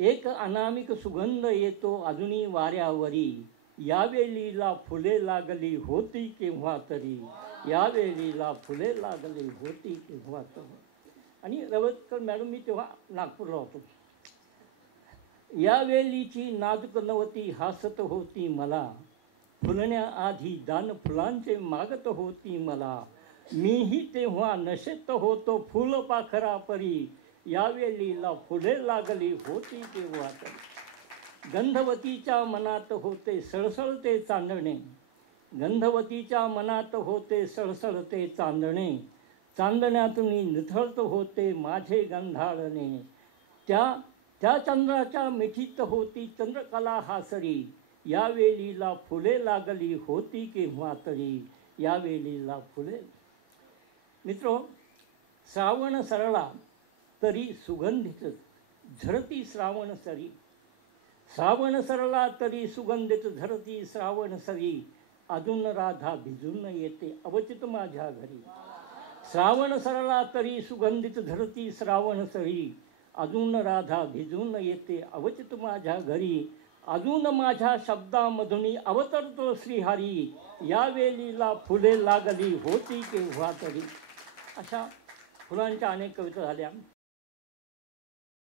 एक अनामिक सुगंध येतो अजूनी वाऱ्यावरी, यावेळीला फुले लागली होती केव्हा तरी, यावेळीला फुले लागली होती केव्हा तरी. आणि रवतकर मॅडम, मी तेव्हा नागपूरला होतो. यावेळीची नाजूक नवती हासत होती मला, फुलण्याआधी दान फुलांचे मागत होती मला. मीही तेव्हा नशेत होतो फुलपाखरा परी, यावेळीला फुले लागली होती तेव्हा तरी. गंधवतीच्या मनात होते सळसळते चांदणे, गंधवतीच्या मनात होते सळसळते चांदणे. चांदण्यातून निथळत होते माझे गंधाळणे, त्या चंद्राच्या मिठीत होती चंद्रकला हासरी, यावेळीला फुले लागली होती केव्हा तरी, यावेळीला फुले. मित्रो, श्रावण सरला तरी सुगंधित झरती श्रावण सरी, श्रावण सरला तरी सुगंधित झरती श्रावण सरी. अजून राधा भिजून येते अवचित माझ्या घरी. श्रावण सरला तरी सुगंधित झरती श्रावण सरी, अजून राधा भिजून येते अवचित माझ्या घरी. अजून माझ्या शब्दामधून अवतरतो श्रीहरी, यावेळीला फुले लागली होती केव्हा तरी. अशा फुलांच्या अनेक कविता झाल्या.